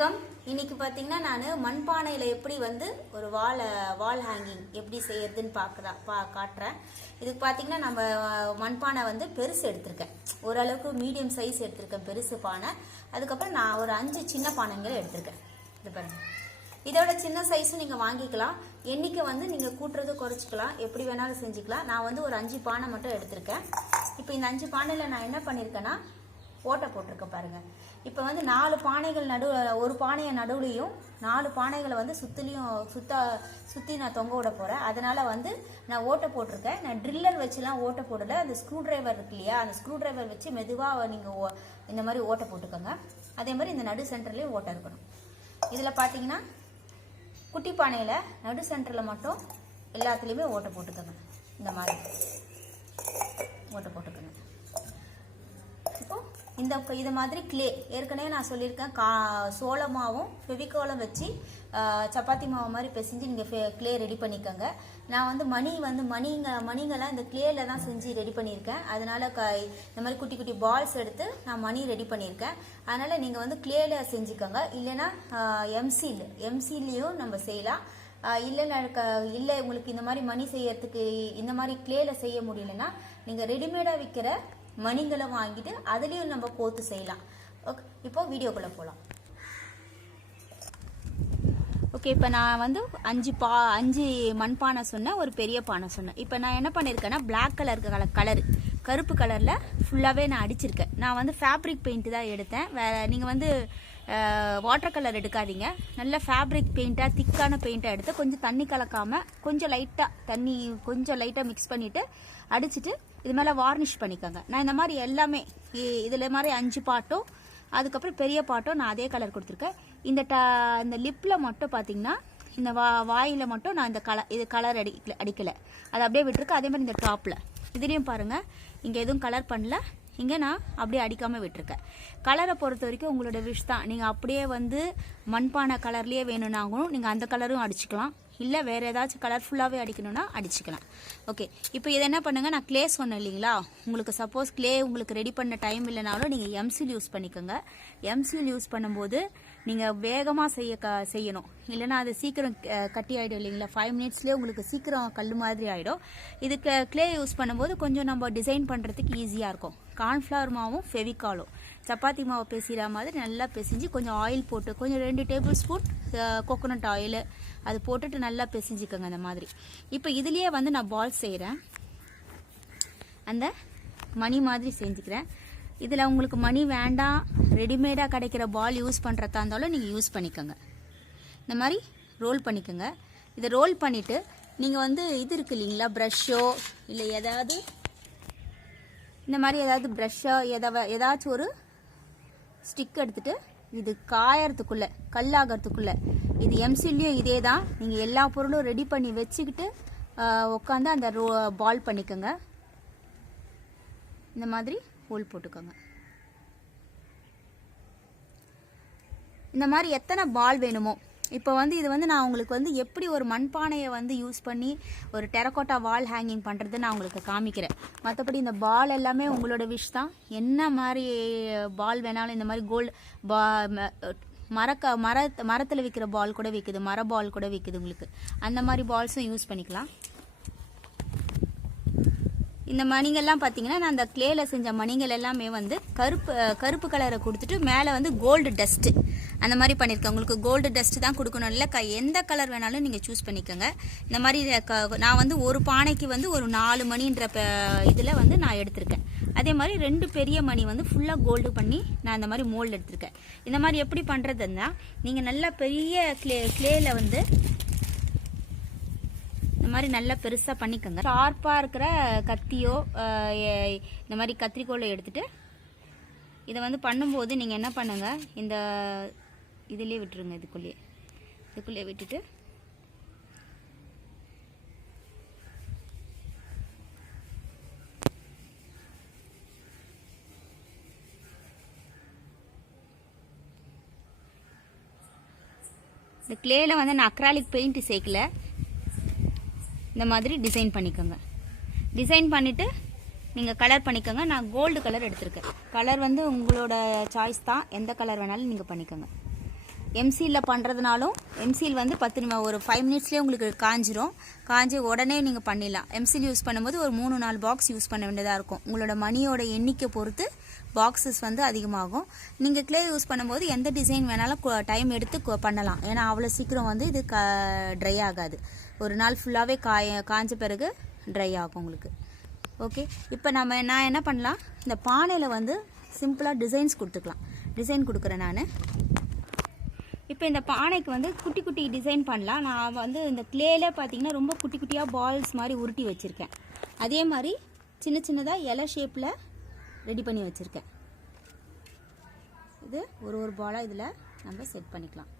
வணக்கம். இன்னைக்கு பார்த்தீங்கன்னா நான் மண்பானையில் எப்படி வந்து ஒரு வால் ஹேங்கிங் எப்படி செய்யறதுன்னு காட்டுறேன். இதுக்கு பார்த்தீங்கன்னா நம்ம மண்பானை வந்து பெருசு எடுத்திருக்கேன், ஓரளவுக்கு மீடியம் சைஸ் எடுத்திருக்கேன் பெருசு பானை. அதுக்கப்புறம் நான் ஒரு 5 சின்ன பானைங்கள் எடுத்திருக்கேன். இது பாருங்க, இதோட சின்ன சைஸும் நீங்கள் வாங்கிக்கலாம். எண்ணிக்கை வந்து நீங்கள் கூட்டுறது குறைச்சிக்கலாம், எப்படி வேணாலும் செஞ்சுக்கலாம். நான் வந்து ஒரு 5 பானை மட்டும் எடுத்திருக்கேன். இப்போ இந்த 5 பானையில் நான் என்ன பண்ணியிருக்கேன்னா ஓட்டை போட்டிருக்கேன் பாருங்கள். இப்போ வந்து 4 பானைகள் ஒரு பானையை நடுவுலையும் 4 பானைகளை வந்து சுற்றி நான் தொங்க விட போகிறேன். அதனால் வந்து நான் ஓட்டை போட்டிருக்கேன். நான் ட்ரில்லர் வச்சுலாம் ஓட்டை போடலை, அந்த ஸ்க்ரூ டிரைவர் இருக்கு இல்லையா, அந்த ஸ்க்ரூ டிரைவர் வச்சு மெதுவாக நீங்கள் இந்த மாதிரி ஓட்டை போட்டுக்கோங்க. அதே மாதிரி இந்த நடு சென்டர்லேயும் ஓட்டை இருக்கணும். இதில் பார்த்தீங்கன்னா குட்டி பானையில் நடு சென்டரில் மட்டும் எல்லாத்துலேயுமே ஓட்டை போட்டுக்கோங்க. இந்த மாதிரி ஓட்டை போட்டுக்கோங்க. இது மாதிரி கிளே ஏற்கனவே நான் சொல்லியிருக்கேன், சோள மாவும் ஃபெவிகாலும் வச்சு சப்பாத்தி மாவு மாதிரி பிசைஞ்சு நீங்கள் கிளே ரெடி பண்ணிக்கோங்க. நான் வந்து மணிங்கெல்லாம் இந்த கிளேல தான் செஞ்சு ரெடி பண்ணியிருக்கேன். அதனால் இந்த மாதிரி குட்டி குட்டி பால்ஸ் எடுத்து நான் மணி ரெடி பண்ணியிருக்கேன். அதனால் நீங்கள் வந்து கிளேல செஞ்சுக்கோங்க. இல்லைன்னா எம்சிலையும் நம்ம செய்யலாம். இல்லை உங்களுக்கு இந்த மாதிரி மணி செய்யறதுக்கு இந்த மாதிரி கிளேல செய்ய முடியலன்னா நீங்கள் ரெடிமேடாக விற்கிற மணிங்களை வாங்கிட்டு அதுலேயும் நம்ம கோத்து செய்யலாம். ஓகே, இப்போ வீடியோக்குள்ளே போகலாம். ஓகே, இப்போ நான் வந்து 5 மண்பானை சொன்னேன், ஒரு பெரிய பானை சொன்னேன். இப்போ நான் என்ன பண்ணியிருக்கேன்னா பிளாக் கருப்பு கலரில் ஃபுல்லாகவே நான் அடிச்சிருக்கேன். நான் வந்து ஃபேப்ரிக் பெயிண்ட் தான் எடுத்தேன். நீங்கள் வந்து வாட்டர் கலர் எடுக்காதீங்க. நல்ல ஃபேப்ரிக் பெயிண்ட்டாக திக்கான பெயிண்ட்டாக எடுத்து கொஞ்சம் தண்ணி கலக்காமல் கொஞ்சம் லைட்டாக மிக்ஸ் பண்ணிவிட்டு அடிச்சுட்டு இது மேலே வார்னிஷ் பண்ணிக்கோங்க. நான் இந்த மாதிரி எல்லாமே இதில் மாதிரி 5 பாட்டும் அதுக்கப்புறம் பெரிய பாட்டும் நான் அதே கலர் கொடுத்துருக்கேன். இந்த லிப்பில் மட்டும் பார்த்தீங்கன்னா இந்த வாயில் மட்டும் நான் இது கலர் அடிக்கலை, அது அப்படியே விட்டுருக்கேன். அதே மாதிரி இந்த டாப்பில் இதுலேயும் பாருங்கள், இங்கே எதுவும் கலர் பண்ணல, இங்கே நான் அப்படியே அடிக்காமல் விட்டுருக்கேன். கலரை பொறுத்த வரைக்கும் உங்களோட விஷ் தான். நீங்கள் அப்படியே வந்து மண்பானை கலர்லேயே வேணும்னாலும் நீங்கள் அந்த கலரும் அடிச்சுக்கலாம், இல்லை வேறு ஏதாச்சும் கலர்ஃபுல்லாகவே அடிக்கணும்னா அடிச்சுக்கலாம். ஓகே, இப்போ இதை என்ன பண்ணுங்கள், நான் கிளே சொன்னேன் இல்லைங்களா, உங்களுக்கு சப்போஸ் கிளே உங்களுக்கு ரெடி பண்ண டைம் இல்லைனாலும் நீங்கள் எம்சில் யூஸ் பண்ணிக்கோங்க. எம்சில் யூஸ் பண்ணும்போது நீங்கள் வேகமாக செய்யணும், இல்லைனா அது சீக்கிரம் கட்டி ஆகிடும் இல்லைங்களா. 5 மினிட்ஸ்லேயே உங்களுக்கு சீக்கிரம் கல் மாதிரி ஆகிடும். இதுக்கு கிளே யூஸ் பண்ணும்போது கொஞ்சம் நம்ம டிசைன் பண்ணுறதுக்கு ஈஸியாக இருக்கும். கார்ன்ஃப்ளவர் மாவும் ஃபெவிகாலும் சப்பாத்தி மாவு பிசைகிற மாதிரி நல்லா பிசைஞ்சு கொஞ்சம் ஆயில் போட்டு கொஞ்சம் 2 டேபிள் ஸ்பூன் கோகோனட் ஆயில் அது போட்டுட்டு நல்லா பிசைஞ்சிக்கோங்க அந்த மாதிரி. இப்போ இதுலேயே வந்து நான் பால் செய்கிறேன், அந்த மணி மாதிரி செஞ்சுக்கிறேன். இதில் உங்களுக்கு மணி வேண்டாம், ரெடிமேடாக கிடைக்கிற பால் யூஸ் பண்ணுறதா இருந்தாலும் நீங்கள் யூஸ் பண்ணிக்கோங்க. இந்த மாதிரி ரோல் பண்ணிக்கோங்க. இதை ரோல் பண்ணிவிட்டு நீங்கள் வந்து இது இருக்கு இல்லைங்களா, ப்ரஷ்ஷோ இல்லை ஏதாவது இந்த மாதிரி ஏதாவது ப்ரஷ்ஷோ ஏதாச்சும் ஒரு ஸ்டிக் எடுத்துகிட்டு இது காயறதுக்குள்ளே கல்லாகிறதுக்குள்ளே இது எம்சிலையும் இதே தான். நீங்கள் எல்லா பொருளும் ரெடி பண்ணி வச்சுக்கிட்டு உட்காந்து அந்த பால் பண்ணிக்கோங்க. இந்த மாதிரி ஹோல் போட்டுக்கோங்க. இந்த மாதிரி எத்தனை பால் வேணுமோ. இப்போ வந்து இது வந்து நான் உங்களுக்கு வந்து எப்படி ஒரு மண்பானையை வந்து யூஸ் பண்ணி ஒரு டெரக்கோட்டா வால் ஹேங்கிங் பண்ணுறது நான் உங்களுக்கு காமிக்கிறேன். மற்றபடி இந்த பால் எல்லாமே உங்களோட விஷ் தான். என்ன மாதிரி பால் வேணாலும், இந்த மாதிரி கோல்டு மரத்தில் விற்கிற பால் கூட விற்குது, மர பால் கூட விற்குது உங்களுக்கு. அந்த மாதிரி பால்ஸும் யூஸ் பண்ணிக்கலாம். இந்த மணிங்கள்லாம் பார்த்தீங்கன்னா நான் அந்த கிளேல செஞ்ச மணிகள் எல்லாமே வந்து கருப்பு கலரை கொடுத்துட்டு மேலே வந்து கோல்டு டஸ்ட்டு அந்த மாதிரி பண்ணியிருக்கேன். உங்களுக்கு கோல்டு டஸ்ட்டு தான் கொடுக்கணும், இல்லை எந்த கலர் வேணாலும் நீங்கள் சூஸ் பண்ணிக்கோங்க. இந்த மாதிரி நான் வந்து ஒரு பானைக்கு வந்து ஒரு 4 மணின்ற இதில் வந்து நான் எடுத்திருக்கேன். அதே மாதிரி 2 பெரிய மணி வந்து ஃபுல்லாக கோல்டு பண்ணி நான் இந்த மாதிரி மோல்டு எடுத்திருக்கேன். இந்த மாதிரி எப்படி பண்ணுறதுன்னா நீங்கள் நல்லா பெரிய கிளேல வந்து இந்த மாதிரி நல்லா பெருசாக பண்ணிக்கோங்க. ஷார்ப்பாக இருக்கிற கத்தியோ இந்த மாதிரி கத்திரிக்கோலை எடுத்துகிட்டு இதை வந்து பண்ணும்போது நீங்கள் என்ன பண்ணுங்கள், இந்த இதிலே விட்டுருங்க, இதுக்குள்ளே விட்டுட்டு இந்த கிளேல வந்து நான் அக்ராலிக் பெயிண்ட் சேர்க்கல, இந்த மாதிரி டிசைன் பண்ணிக்கோங்க. டிசைன் பண்ணிவிட்டு நீங்கள் கலர் பண்ணிக்கோங்க. நான் கோல்டு கலர் எடுத்திருக்கேன். கலர் வந்து உங்களோட சாய்ஸ் தான், எந்த கலர் வேணாலும் நீங்கள் பண்ணிக்கோங்க. எம்சியில் பண்ணுறதுனாலும் எம்சில் வந்து ஒரு 5 மினிட்ஸ்லேயே உங்களுக்கு காஞ்சி உடனே நீங்கள் பண்ணிடலாம். எம்சில் யூஸ் பண்ணும்போது ஒரு 3-4 பாக்ஸ் யூஸ் பண்ண வேண்டியதாக இருக்கும். உங்களோட மணியோட எண்ணிக்கை பொறுத்து பாக்ஸஸ் வந்து அதிகமாகும். நீங்கள் க்ளே யூஸ் பண்ணும்போது எந்த டிசைன் வேணாலும் டைம் எடுத்து பண்ணலாம். ஏன்னா அவ்வளோ சீக்கிரம் வந்து இது ட்ரை ஆகாது. ஒரு நாள் ஃபுல்லாகவே காஞ்ச பிறகு ட்ரை ஆகும் உங்களுக்கு. ஓகே, இப்போ நான் என்ன பண்ணலாம், இந்த பானையில் வந்து சிம்பிளாக டிசைன் கொடுக்குறேன் நான். இப்போ இந்த பானைக்கு வந்து குட்டி குட்டி டிசைன் பண்ணலாம். நான் வந்து இந்த க்ளேல பார்த்தீங்கன்னா ரொம்ப குட்டி குட்டியாக பால்ஸ் மாதிரி உருட்டி வச்சுருக்கேன். அதே மாதிரி சின்ன சின்னதாக இலை ஷேப்பில் ரெடி பண்ணி வச்சுருக்கேன். இது ஒரு பாலாக இதில் நம்ம செட் பண்ணிக்கலாம்.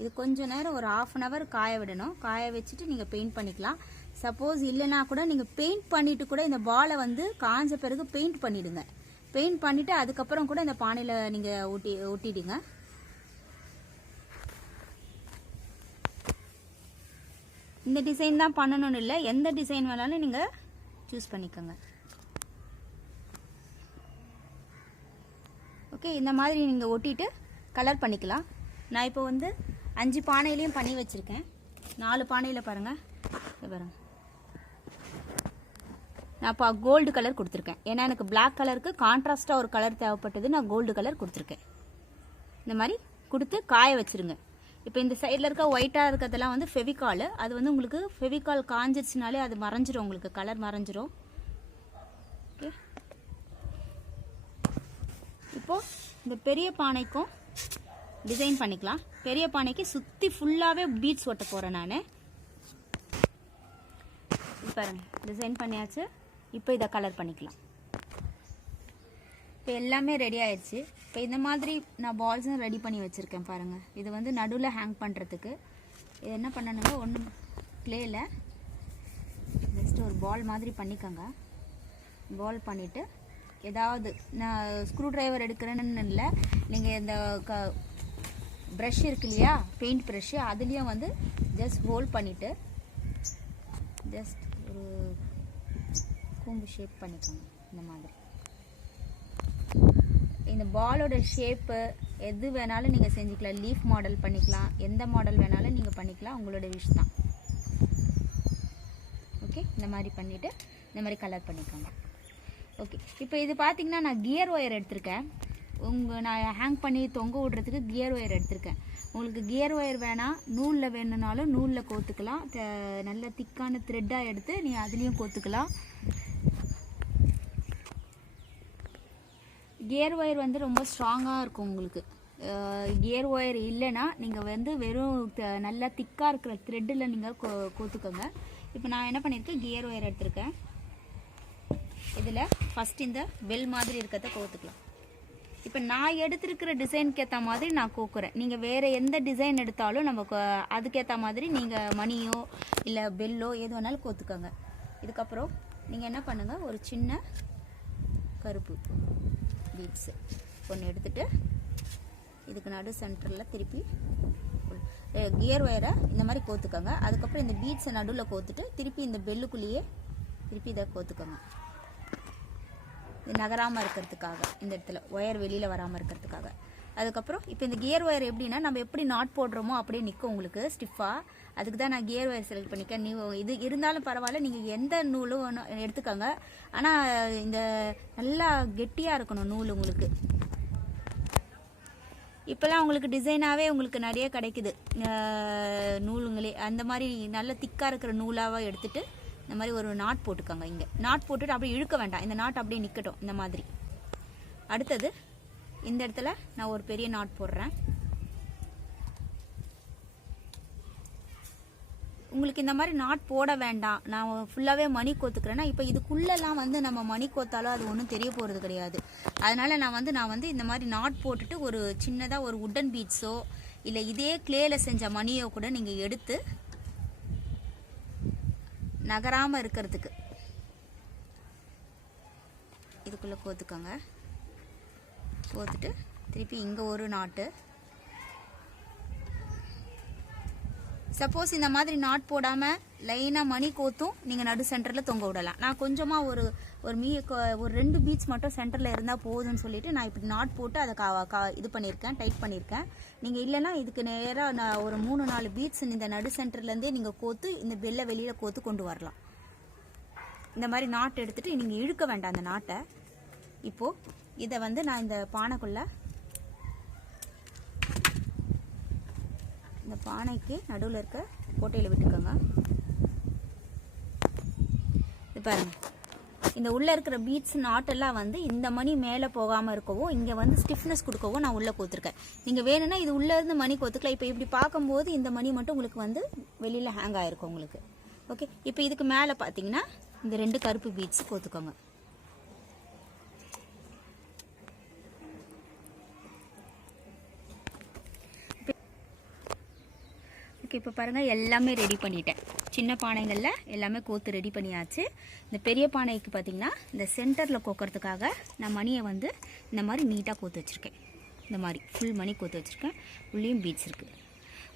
இது கொஞ்சம் நேரம் ஒரு 1/2 hour காய விடணும். காய வச்சுட்டு நீங்கள் பெயிண்ட் பண்ணிக்கலாம். சப்போஸ் இல்லைனா கூட நீங்கள் பெயிண்ட் பண்ணிவிட்டு கூட இந்த பாலை வந்து காஞ்ச பிறகு பெயிண்ட் பண்ணிவிடுங்க. பெயிண்ட் பண்ணிவிட்டு அதுக்கப்புறம் கூட இந்த பானையில் நீங்கள் ஒட்டிடுங்க. இந்த டிசைன் தான் பண்ணணும்னு இல்லை, எந்த டிசைன் வேணாலும் நீங்கள் சூஸ் பண்ணிக்கோங்க. ஓகே, இந்த மாதிரி நீங்கள் ஒட்டிட்டு கலர் பண்ணிக்கலாம். நான் இப்போ வந்து 5 பானையிலையும் பண்ணி வச்சுருக்கேன். 4 பானையில் பாருங்கள், பாருங்கள். நான் இப்போ கோல்டு கலர் கொடுத்துருக்கேன். ஏன்னா எனக்கு பிளாக் கலருக்கு கான்ட்ராஸ்டாக ஒரு கலர் தேவைப்பட்டது. நான் கோல்டு கலர் கொடுத்துருக்கேன். இந்த மாதிரி கொடுத்து காய வச்சுருங்க. இப்போ இந்த சைடில் இருக்க ஒயிட்டாக இருக்கிறதெல்லாம் வந்து ஃபெவிகால். அது வந்து உங்களுக்கு ஃபெவிகால் காஞ்சிருச்சுனாலே அது மறைஞ்சிரும், உங்களுக்கு கலர் மறைஞ்சிரும். ஓகே, இப்போது இந்த பெரிய பானைக்கும் டிசைன் பண்ணிக்கலாம். பெரிய பானைக்கு சுற்றி ஃபுல்லாகவே பீட்ஸ் ஒட்ட போகிறேன் நான். பாருங்க, டிசைன் பண்ணியாச்சு. இப்போ இதை கலர் பண்ணிக்கலாம். இப்போ எல்லாமே ரெடி ஆயிடுச்சு. இப்போ இந்த மாதிரி நான் பால்ஸும் ரெடி பண்ணி வச்சுருக்கேன் பாருங்கள். இது வந்து நடுவில் ஹேங் பண்ணுறதுக்கு. இது என்ன பண்ணணுங்க, ஒன்று க்ளேயில் ஜஸ்ட் ஒரு பால் மாதிரி பண்ணிக்கோங்க. பால் பண்ணிவிட்டு ஏதாவது நான் ஸ்க்ரூ ட்ரைவர் எடுக்கிறேன்னு இல்லை, நீங்கள் இந்த ப்ரஷ் இருக்கு இல்லையா, பெயிண்ட் ப்ரஷ்ஷு, அதுலேயும் வந்து ஜஸ்ட் ஹோல்ட் பண்ணிவிட்டு ஜஸ்ட் ஒரு கூம்பு ஷேப் பண்ணிக்கோங்க. இந்த மாதிரி இந்த பாலோட ஷேப்பு எது வேணாலும் நீங்கள் செஞ்சுக்கலாம். லீஃப் மாடல் பண்ணிக்கலாம், எந்த மாடல் வேணாலும் நீங்கள் பண்ணிக்கலாம், உங்களோட விஷ் தான். ஓகே, இந்த மாதிரி பண்ணிவிட்டு இந்த மாதிரி கலர் பண்ணிக்கோங்க. ஓகே, இப்போ இது பார்த்தீங்கன்னா நான் கியர் ஒயர் எடுத்திருக்கேன். நான் ஹேங் பண்ணி தொங்க விடுறதுக்கு கியர் ஒயர் எடுத்திருக்கேன். உங்களுக்கு கியர் ஒயர் வேணாம், நூலில் வேணும்னாலும் நூலில் கோத்துக்கலாம். நல்ல திக்கான த்ரெட்டாக எடுத்து நீங்கள் அதுலேயும் கோத்துக்கலாம். கியர் ஒயர் வந்து ரொம்ப ஸ்ட்ராங்காக இருக்கும் உங்களுக்கு. கியர் ஒயர் இல்லைன்னா நீங்கள் வந்து வெறும் நல்லா திக்காக இருக்கிற த்ரெட்டில் நீங்கள் கோத்துக்கோங்க. இப்போ நான் என்ன பண்ணியிருக்கேன், கியர் ஒயர் எடுத்திருக்கேன். இதில் ஃபஸ்ட் இந்த பெல் மாதிரி இருக்கிறத கோத்துக்கலாம். இப்போ நான் எடுத்துருக்கிற டிசைனுக்கு ஏற்ற மாதிரி நான் கோக்குறேன். நீங்கள் வேறு எந்த டிசைன் எடுத்தாலும் நம்ம அதுக்கேற்ற மாதிரி நீங்கள் மணியோ இல்லை பெல்லோ எது வேணாலும் கோத்துக்கோங்க. இதுக்கப்புறம் நீங்கள் என்ன பண்ணுங்கள், ஒரு சின்ன கருப்பு பீட்ஸு ஒன்று எடுத்துகிட்டு இதுக்கு நடு சென்டரில் திருப்பி கியர் ஒயரை இந்த மாதிரி கோத்துக்கோங்க. அதுக்கப்புறம் இந்த பீட்ஸை நடுவில் கோத்துட்டு திருப்பி இந்த பெல்லுக்குள்ளேயே திருப்பி இதை கோத்துக்கோங்க. இது நகராமல் இருக்கிறதுக்காக, இந்த இடத்துல ஒயர் வெளியில் வராமல் இருக்கிறதுக்காக. அதுக்கப்புறம் இப்போ இந்த கியர் ஒயர் எப்படின்னா நம்ம எப்படி நாட் போடுறோமோ அப்படியே நிற்கும் உங்களுக்கு ஸ்டிஃபாக. அதுக்கு தான் நான் கியர் ஒயர் செலக்ட் பண்ணிக்கேன். நீ இது இருந்தாலும் பரவாயில்ல, நீங்கள் எந்த நூலும் எடுத்துக்கோங்க. ஆனால் இந்த நல்லா கெட்டியாக இருக்கணும் நூல் உங்களுக்கு. இப்போல்லாம் உங்களுக்கு டிசைனாகவே உங்களுக்கு நிறைய கிடைக்குது நூலுங்களே. அந்த மாதிரி நல்ல திக்காக இருக்கிற நூலாக எடுத்துகிட்டு இந்த மாதிரி ஒரு நாட் போட்டுக்கோங்க. இங்கே நாட் போட்டுட்டு அப்படியே இழுக்க வேண்டாம், இந்த நாட் அப்படியே நிற்கட்டும் இந்த மாதிரி. அடுத்தது இந்த இடத்துல நான் ஒரு பெரிய நாட் போடுறேன். உங்களுக்கு இந்த மாதிரி நாட் போட வேண்டாம், நான் ஃபுல்லாகவே மணி கோத்துக்கிறேன்னா இப்போ இதுக்குள்ளெல்லாம் வந்து நம்ம மணி கோத்தாலும் அது ஒன்றும் தெரிய போகிறது கிடையாது. அதனால் நான் வந்து இந்த மாதிரி நாட் போட்டுட்டு ஒரு சின்னதாக ஒரு உட்டன் பீட்ஸோ இல்லை இதே க்ளேயில் செஞ்ச மணியோ கூட நீங்கள் எடுத்து நகராமல் இருக்கிறதுக்கு இதுக்குள்ளே கோத்துக்கோங்க. கோத்துட்டு திருப்பி இங்கே ஒரு நாட்டு. சப்போஸ் இந்த மாதிரி நாட் போடாமல் லைனாக மணி கோத்தும் நீங்கள் நடு சென்டரில் தொங்க விடலாம். நான் கொஞ்சமாக ஒரு 2 பீட்ஸ் மட்டும் சென்டரில் இருந்தால் போதும்னு சொல்லிட்டு நான் இப்படி நாட் போட்டு அதை இது பண்ணியிருக்கேன், டைட் பண்ணியிருக்கேன். நீங்கள் இல்லைன்னா இதுக்கு நேராக நான் ஒரு 3-4 பீட்ஸ் இந்த நடு சென்டர்லேருந்தே நீங்கள் கோத்து இந்த வெளியில் கோத்து கொண்டு வரலாம். இந்த மாதிரி நாட் எடுத்துகிட்டு நீங்கள் இழுக்க வேண்டாம் அந்த நாட்டை. இப்போது இதை வந்து நான் இந்த பானைக்குள்ளே, இந்த பானைக்கு நடுவில் இருக்க கோட்டையில் விட்டுக்கோங்க. இது பாருங்கள், இந்த உள்ளே இருக்கிற பீட்ஸ் நாட்டெல்லாம் வந்து இந்த மணி மேலே போகாமல் இருக்கவும் இங்கே வந்து ஸ்டிஃப்னஸ் கொடுக்கவும் நான் உள்ளே கோத்துருக்கேன். நீங்கள் வேணும்னா இது உள்ளே இருந்து மணி கோத்துக்கலாம். இப்போ இப்படி பார்க்கும்போது இந்த மணி மட்டும் உங்களுக்கு வந்து வெளியில் ஹேங் ஆகிருக்கும் உங்களுக்கு. ஓகே, இப்போ இதுக்கு மேலே பார்த்தீங்கன்னா இந்த 2 கருப்பு பீட்ஸ் கோத்துக்கோங்க. ஓகே, இப்போ பாருங்கள் எல்லாமே ரெடி பண்ணிட்டேன். சின்ன பானைகளில் எல்லாமே கோத்து ரெடி பண்ணியாச்சு. இந்த பெரிய பானைக்கு பார்த்திங்கன்னா இந்த சென்டரில் கோக்கிறதுக்காக நான் மணியை வந்து இந்த மாதிரி நீட்டாக கோத்து வச்சுருக்கேன். இந்த மாதிரி ஃபுல் மணி கோத்து வச்சுருக்கேன். உள்ளேயும் பீட்ஸ் இருக்குது.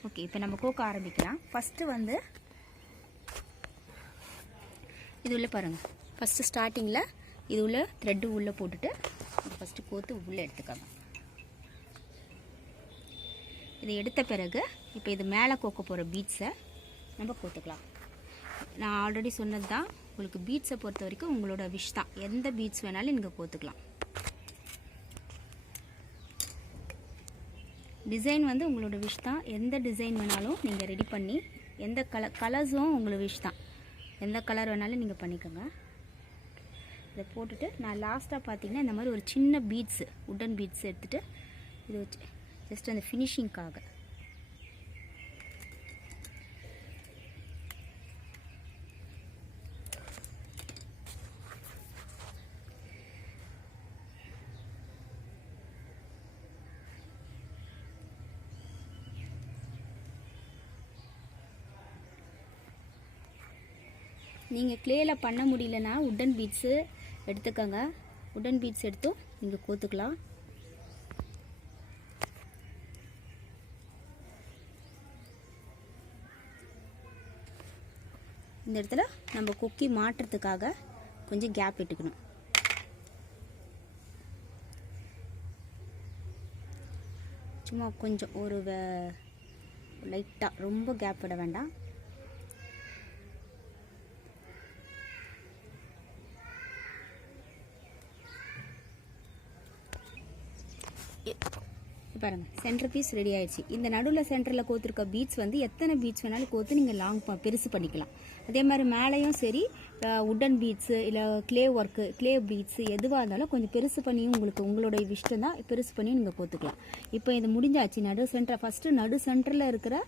ஓகே, இப்போ நம்ம கோக்க ஆரம்பிக்கலாம். ஃபஸ்ட்டு வந்து இது உள்ளே பாருங்கள், ஃபஸ்ட்டு ஸ்டார்டிங்கில் இது உள்ள த்ரெட்டு உள்ளே போட்டுட்டு ஃபஸ்ட்டு கோத்து உள்ளே எடுத்துக்கோங்க. இதை எடுத்த பிறகு இப்போ இது மேலே கோக்க போகிற பீட்ஸை நம்ம கோத்துக்கலாம். நான் ஆல்ரெடி சொன்னது தான், உங்களுக்கு பீட்ஸை பொறுத்த வரைக்கும் உங்களோட விஷ் தான். எந்த பீட்ஸ் வேணாலும் நீங்கள் கோத்துக்கலாம். டிசைன் வந்து உங்களோட விஷ் தான். எந்த டிசைன் வேணாலும் நீங்கள் ரெடி பண்ணி, எந்த கலர்ஸும் உங்களோட விஷ் தான். எந்த கலர் வேணாலும் நீங்கள் பண்ணிக்கோங்க. இதை போட்டுட்டு நான் லாஸ்ட்டாக பார்த்தீங்கன்னா இந்த மாதிரி ஒரு சின்ன பீட்ஸு, உட்டன் பீட்ஸ் எடுத்துகிட்டு இது வச்சு ஜஸ்ட் அந்த ஃபினிஷிங்காக நீங்கள் க்ளேயில் பண்ண முடியலன்னா உட்டன் பீட்ஸு எடுத்துக்கோங்க. உட்டன் பீட்ஸ் எடுத்தும் நீங்கள் கோத்துக்கலாம். இந்த இடத்துல நம்ம கொக்கி மாட்டுறதுக்காக கொஞ்சம் கேப் விட்டுக்கணும். சும்மா கொஞ்சம் ஒரு லைட்டாக, ரொம்ப கேப் விட வேண்டாம். பாருங்கள், சென்டர் பீஸ் ரெடி ஆயிடுச்சு. இந்த நடுவில் சென்டரில் கோத்துருக்க பீட்ஸ் வந்து எத்தனை பீட்ஸ் வேணாலும் கோத்து நீங்கள் லாங் பெருசு பண்ணிக்கலாம். அதே மாதிரி மேலேயும் சரி, உட்டன் பீட்ஸு இல்லை க்ளே ஒர்க்கு, க்ளே பீட்ஸு எதுவாக இருந்தாலும் கொஞ்சம் பெருசு பண்ணியும் உங்களோட இஷ்டம் தான், பெருசு பண்ணியும் நீங்கள் கோத்துக்கலாம். இப்போ இது முடிஞ்சாச்சு. ஃபஸ்ட்டு நடு சென்டரில் இருக்கிற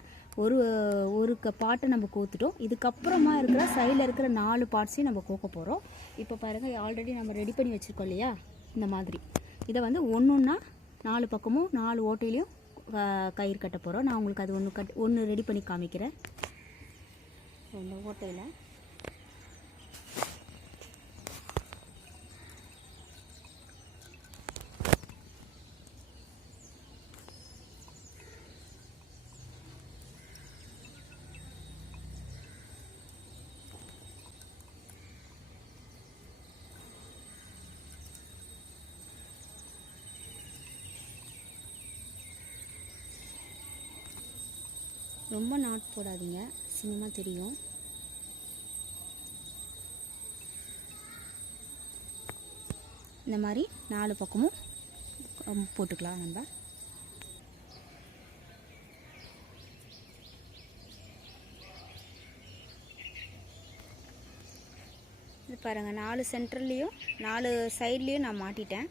ஒரு பாட்டை நம்ம கோத்துட்டோம். இதுக்கப்புறமா இருக்கிற சைடில் இருக்கிற 4 பார்ட்ஸையும் நம்ம கோக்க போகிறோம். இப்போ பாருங்கள், ஆல்ரெடி நம்ம ரெடி பண்ணி வச்சுருக்கோம் இல்லையா, இந்த மாதிரி இதை வந்து ஒன்றா 4 பக்கமும் 4 ஓட்டையிலையும் கயிறு கட்ட போகிறோம். நான் உங்களுக்கு அது ஒன்று ரெடி பண்ணி காமிக்கிறேன். இந்த ஓட்டையில் ரொம்ப நாட் போடாதீங்க, சின்னமாக தெரியும். இந்த மாதிரி 4 பக்கமும் போட்டுக்கலாம் நம்ம. இது பாருங்கள், 4 சென்டர்லேயும் 4 சைட்லேயும் நான் மாட்டிட்டேன்.